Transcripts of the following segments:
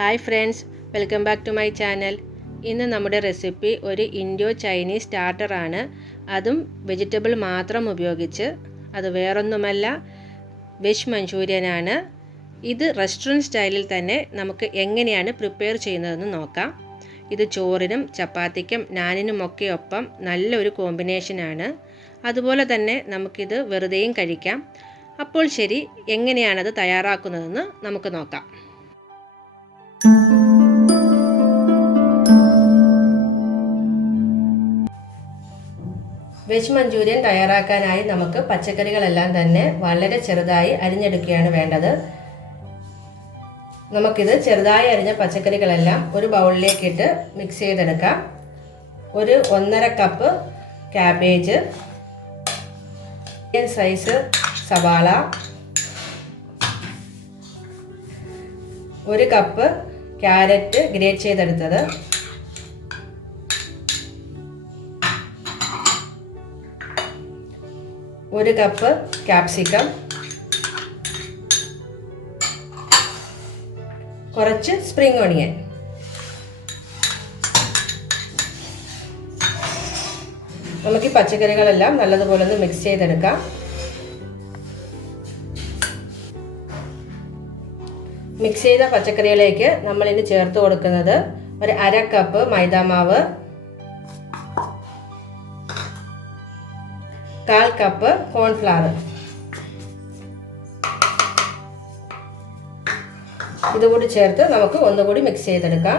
Hi friends, welcome back to my channel. ഇന്ന് നമ്മുടെ recipe ഒരു ഇൻഡോ ചൈനീസ് സ്റ്റാർട്ടർ ആണ്. അതും വെജിറ്റബിൾ മാത്രം ഉപയോഗിച്ച്. അത് വേറൊന്നുമല്ല, വെജ് മഞ്ചൂരിയൻ ആണ്. ഇത് റെസ്റ്റോറന്റ് സ്റ്റൈലിൽ തന്നെ നമുക്ക് എങ്ങനെയാണ് പ്രിപ്പയർ ചെയ്യുന്നതെന്ന് നോക്കാം. ഇത് ചോറിനും ചപ്പാത്തിക്കും നാനിനും ഒക്കെ ഒപ്പം നല്ലൊരു കോമ്പിനേഷൻ ആണ്. അതുപോലെ തന്നെ നമുക്കിത് വെറുതെയും കഴിക്കാം. അപ്പോൾ ശരി, എങ്ങനെയാണ് അത് തയ്യാറാക്കുന്നതെന്ന് നമുക്ക് നോക്കാം. വെജ് മഞ്ചൂരിയൻ തയ്യാറാക്കാനായി നമുക്ക് പച്ചക്കറികളെല്ലാം തന്നെ വളരെ ചെറുതായി അരിഞ്ഞെടുക്കുകയാണ് വേണ്ടത്. നമുക്കിത് ചെറുതായി അരിഞ്ഞ പച്ചക്കറികളെല്ലാം ഒരു ബൗളിലേക്ക് ഇട്ട് മിക്സ് ചെയ്തെടുക്കാം. ഒരു 1.5 കപ്പ് ക്യാബേജ്, മീഡിയം സൈസ് സവാള, 1 കപ്പ് ക്യാരറ്റ് ഗ്രേറ്റ് ചെയ്തെടുത്തത്, 1 കപ്പ് ക്യാപ്സിക്കം, കുറച്ച് സ്പ്രിംഗ് ഓണിയൻ. നമുക്ക് ഈ പച്ചക്കറികളെല്ലാം നല്ലതുപോലെ ഒന്ന് മിക്സ് ചെയ്തെടുക്കാം. മിക്സ് ചെയ്ത പച്ചക്കറികളിലേക്ക് നമ്മൾ ഇനി ചേർത്ത് കൊടുക്കുന്നത് ഒരു 1/2 കപ്പ് മൈദാമാവ്, 1/4 കപ്പ് കോൺഫ്ലവർ. ഇതുകൂടി ചേർത്ത് നമുക്ക് ഒന്നുകൂടി മിക്സ് ചെയ്തെടുക്കാം.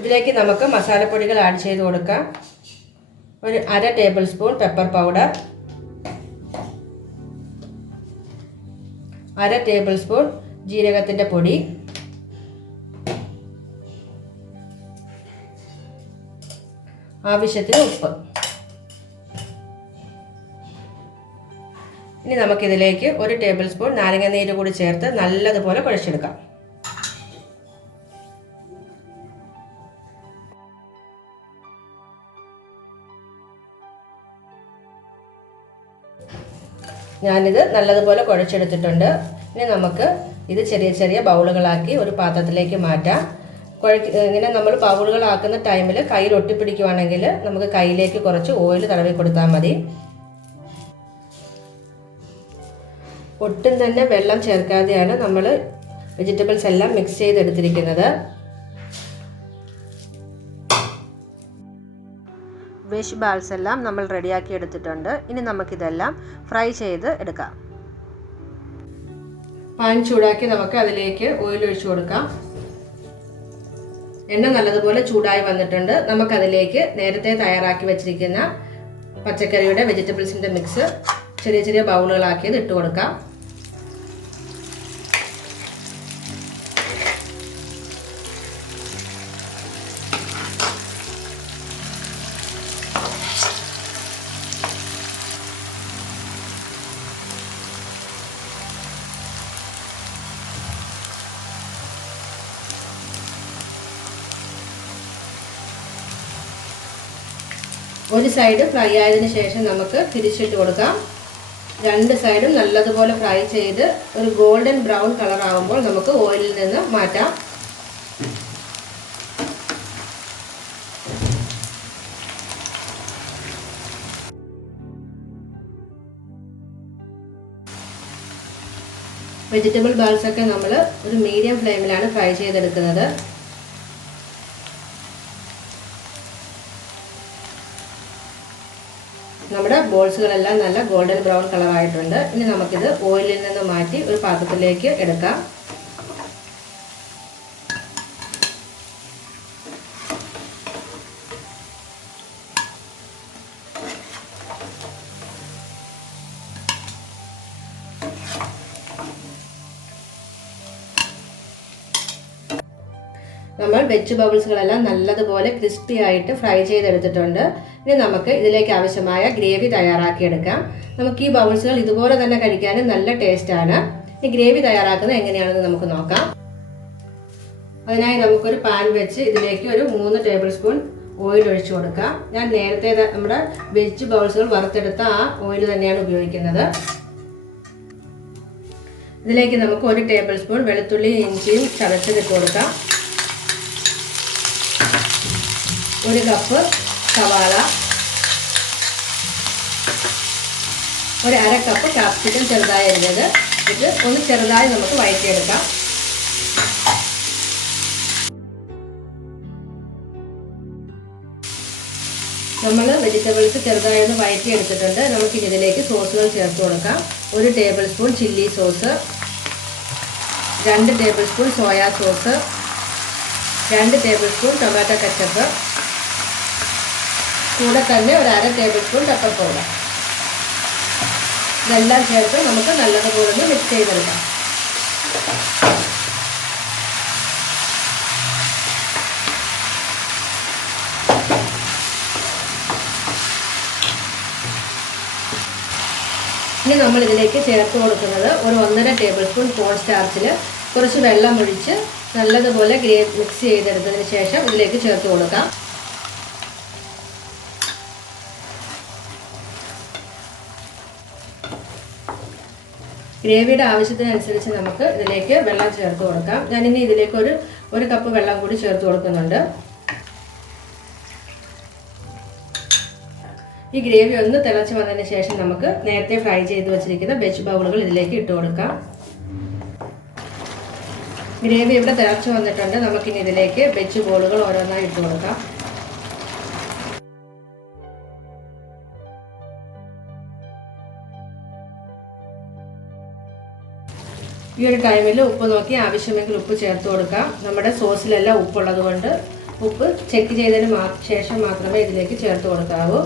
ഇതിലേക്ക് നമുക്ക് മസാലപ്പൊടികൾ ആഡ് ചെയ്ത് കൊടുക്കാം. ഒരു 1/2 tablespoon pepper powder, 1/2 tablespoon ജീരകത്തിൻ്റെ പൊടി, ആവശ്യത്തിന് ഉപ്പ്. ഇനി നമുക്കിതിലേക്ക് 1 ടേബിൾ സ്പൂൺ നാരങ്ങ നീര് കൂടി ചേർത്ത് നല്ലതുപോലെ കുഴച്ചെടുക്കാം. ഞാനിത് നല്ലതുപോലെ കുഴച്ചെടുത്തിട്ടുണ്ട്. ഇനി നമുക്ക് ഇത് ചെറിയ ചെറിയ ബൗളുകളാക്കി ഒരു പാത്രത്തിലേക്ക് മാറ്റാം. ഇങ്ങനെ നമ്മൾ ബൗളുകളാക്കുന്ന ടൈമിൽ കയ്യിൽ ഒട്ടിപ്പിടിക്കുവാണെങ്കിൽ നമുക്ക് കയ്യിലേക്ക് കുറച്ച് ഓയിൽ തടവി കൊടുത്താൽ മതി. ഒട്ടും തന്നെ വെള്ളം ചേർക്കാതെയാണ് നമ്മൾ വെജിറ്റബിൾസ് എല്ലാം മിക്സ് ചെയ്തെടുത്തിരിക്കുന്നത്. വെജ് ബാൾസ് എല്ലാം നമ്മൾ റെഡിയാക്കി എടുത്തിട്ടുണ്ട്. ഇനി നമുക്കിതെല്ലാം ഫ്രൈ ചെയ്ത് എടുക്കാം. പാൻ ചൂടാക്കി നമുക്ക് അതിലേക്ക് ഓയിൽ ഒഴിച്ചു കൊടുക്കാം. എണ്ണ നല്ലതുപോലെ ചൂടായി വന്നിട്ടുണ്ട്. നമുക്കതിലേക്ക് നേരത്തെ തയ്യാറാക്കി വെച്ചിരിക്കുന്ന പച്ചക്കറിയുടെ വെജിറ്റബിൾസിൻ്റെ മിക്സ് ചെറിയ ചെറിയ ബൗളുകളാക്കിയത് ഇട്ട് കൊടുക്കാം. ഒരു സൈഡ് ഫ്രൈ ആയതിനു ശേഷം നമുക്ക് തിരിച്ചിട്ട് കൊടുക്കാം. 2 സൈഡും നല്ലതുപോലെ ഫ്രൈ ചെയ്ത് ഒരു ഗോൾഡൻ ബ്രൗൺ കളർ ആകുമ്പോൾ നമുക്ക് ഓയിലിൽ നിന്ന് മാറ്റാം. വെജിറ്റബിൾ ബാൾസ് ഒക്കെ നമ്മൾ ഒരു മീഡിയം ഫ്ലെയിമിലാണ് ഫ്രൈ ചെയ്തെടുക്കുന്നത്. നമ്മുടെ ബോൾസുകളെല്ലാം നല്ല ഗോൾഡൻ ബ്രൗൺ കളർ ആയിട്ടുണ്ട്. ഇനി നമുക്കിത് ഓയിലിൽ നിന്ന് മാറ്റി ഒരു പാത്രത്തിലേക്ക് എടുക്കാം. നമ്മൾ വെജ് ബബിൾസുകളെല്ലാം നല്ലതുപോലെ ക്രിസ്പി ആയിട്ട് ഫ്രൈ ചെയ്തെടുത്തിട്ടുണ്ട്. ഇനി നമുക്ക് ഇതിലേക്ക് ആവശ്യമായ ഗ്രേവി തയ്യാറാക്കിയെടുക്കാം. നമുക്ക് ഈ ബബിൾസുകൾ ഇതുപോലെ തന്നെ കഴിക്കാനും നല്ല ടേസ്റ്റാണ്. ഈ ഗ്രേവി തയ്യാറാക്കുന്നത് എങ്ങനെയാണെന്ന് നമുക്ക് നോക്കാം. അതിനായി നമുക്കൊരു പാൻ വെച്ച് ഇതിലേക്ക് ഒരു 3 ടേബിൾ സ്പൂൺ ഓയിൽ ഒഴിച്ചു കൊടുക്കാം. ഞാൻ നേരത്തെ നമ്മുടെ വെജ് ബൗൾസുകൾ വറുത്തെടുത്ത ആ ഓയിൽ തന്നെയാണ് ഉപയോഗിക്കുന്നത്. ഇതിലേക്ക് നമുക്ക് 1 ടേബിൾ സ്പൂൺ വെളുത്തുള്ളിയും ഇഞ്ചിയും ചതച്ചതിട്ട് കൊടുക്കാം. 1 കപ്പ് സവാള, 1/2 കപ്പ് കാപ്സിക്കം ചെറുതായി അരിഞ്ഞത്. ഇത് ഒന്ന് ചെറുതായി നമുക്ക് വഴറ്റിയെടുക്കാം. നമ്മൾ വെജിറ്റബിൾസ് ചെറുതായി ഒന്ന് വഴറ്റിയെടുത്തിട്ടുണ്ട്. നമുക്കിനി ഇതിലേക്ക് സോസുകൾ ചേർത്ത് കൊടുക്കാം. 1 table spoon chilli sauce, 2 table spoon soya sauce, 2 table spoon tomato ketchup, കൂടെ തന്നെ 1/2 ടേബിൾ സ്പൂൺ പെപ്പർ പൗഡർ. ഇതെല്ലാം ചേർത്ത് നമുക്ക് നല്ലതുപോലെ ഒന്ന് മിക്സ് ചെയ്തെടുക്കാം. ഇനി നമ്മൾ ഇതിലേക്ക് ചേർത്ത് കൊടുക്കുന്നത് 1.5 ടേബിൾ സ്പൂൺ കോൺ സ്റ്റാർച്ചിൽ കുറച്ച് വെള്ളം ഒഴിച്ച് നല്ലതുപോലെ മിക്സ് ചെയ്തെടുത്തതിന് ശേഷം ഇതിലേക്ക് ചേർത്ത് കൊടുക്കാം. ഗ്രേവിയുടെ ആവശ്യത്തിനനുസരിച്ച് നമുക്ക് ഇതിലേക്ക് വെള്ളം ചേർത്ത് കൊടുക്കാം. ഞാനിനി ഇതിലേക്ക് ഒരു കപ്പ് വെള്ളം കൂടി ചേർത്ത് കൊടുക്കുന്നുണ്ട്. ഈ ഗ്രേവി ഒന്ന് തിളച്ച് വന്നതിന് ശേഷം നമുക്ക് നേരത്തെ ഫ്രൈ ചെയ്ത് വെച്ചിരിക്കുന്ന വെജ് ബൗളുകൾ ഇതിലേക്ക് ഇട്ട് കൊടുക്കാം. ഗ്രേവി ഇവിടെ തിളച്ച് വന്നിട്ടുണ്ട്. നമുക്കിനി ഇതിലേക്ക് വെജ് ബോളുകൾ ഓരോന്നായി ഇട്ട് കൊടുക്കാം. ഈ ഒരു ടൈമിൽ ഉപ്പ് നോക്കി ആവശ്യമെങ്കിൽ ഉപ്പ് ചേർത്ത് കൊടുക്കാം. നമ്മുടെ സോസിലെല്ലാം ഉപ്പുള്ളത് കൊണ്ട് ഉപ്പ് ചെക്ക് ചെയ്തതിന് ശേഷം മാത്രമേ ഇതിലേക്ക് ചേർത്ത് കൊടുക്കാവൂ.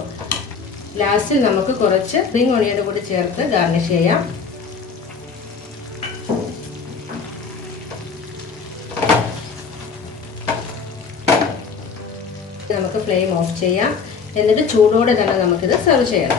ലാസ്റ്റിൽ നമുക്ക് കുറച്ച് സ്പ്രിംഗ് ഓണിയൻ കൂടി ചേർത്ത് ഗാർണിഷ് ചെയ്യാം. നമുക്ക് ഫ്ലെയിം ഓഫ് ചെയ്യാം. എന്നിട്ട് ചൂടോടെ തന്നെ നമുക്കിത് സെർവ് ചെയ്യാം.